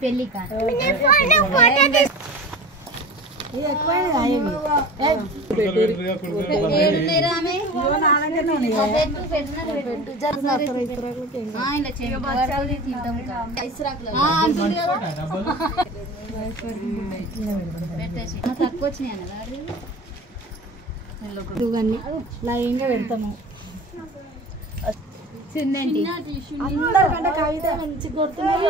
పెళ్ళికా తక్కువ వచ్చినాయి లైన్గా పెడతాము చిన్నండి అందరికంటే కవిత మంచి కొడుతున్నారు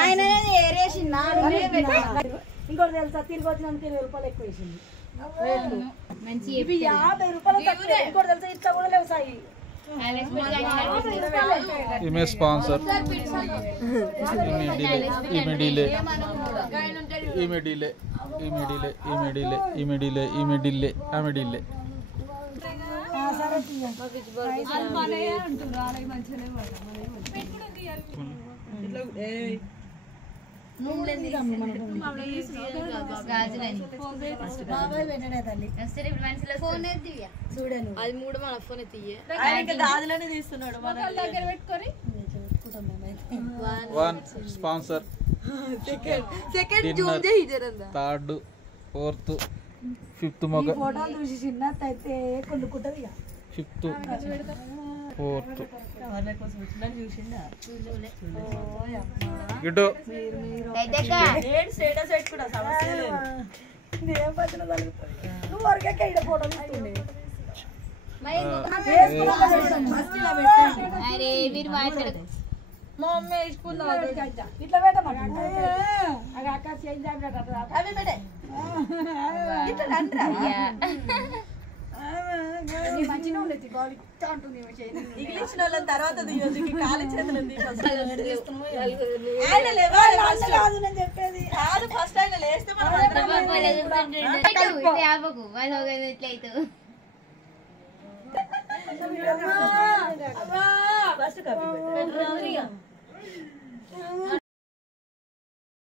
ఆయన ఇంకోటి తెలుసా తిరిగి వచ్చినందుకు 20 రూపాయలు ఎక్కువ వేసింది మంచి 50 రూపాయలు ఇంకోటి తెలుసా ఇట్లా కూడా లేవు సాయి इमेज स्पॉन्सर इमेडिले చూడను అది మూడు మన ఫోన్ గాజులని తీస్తున్నాడు దగ్గర పెట్టుకొని वन स्पॉन्सर సెకండ్ జూమ్ చేయి జరందా థర్డ్ ఫోర్త్ ఫిఫ్త్ మగ ఫోటోలు చూసి చిన్నట్టయితే కొనుక్కుంటది ఇక ఫిఫ్త్ ఫోర్త్ గిట్టు స్టేటస్ పెట్టుకున్నా సమస్య లేదు నువ్వు వరకే ఇక్కడ ఫోటోలు ఇస్తుండే అరే మీరు మాట్లాడు మా మమ్మీ వేసుకుందా ఇట్లా పెట్టమంటే అక్క చేంజ్ అవి పెట్టే ఇట్లా అంటారా మంచిగా ఉండేది ఉంటుంది ఇంగ్లీష్ వాళ్ళ తర్వాత ఖాళీ చేతులు నేను చెప్పేది కాదు ఫస్ట్ ఆయన లేస్తే మనం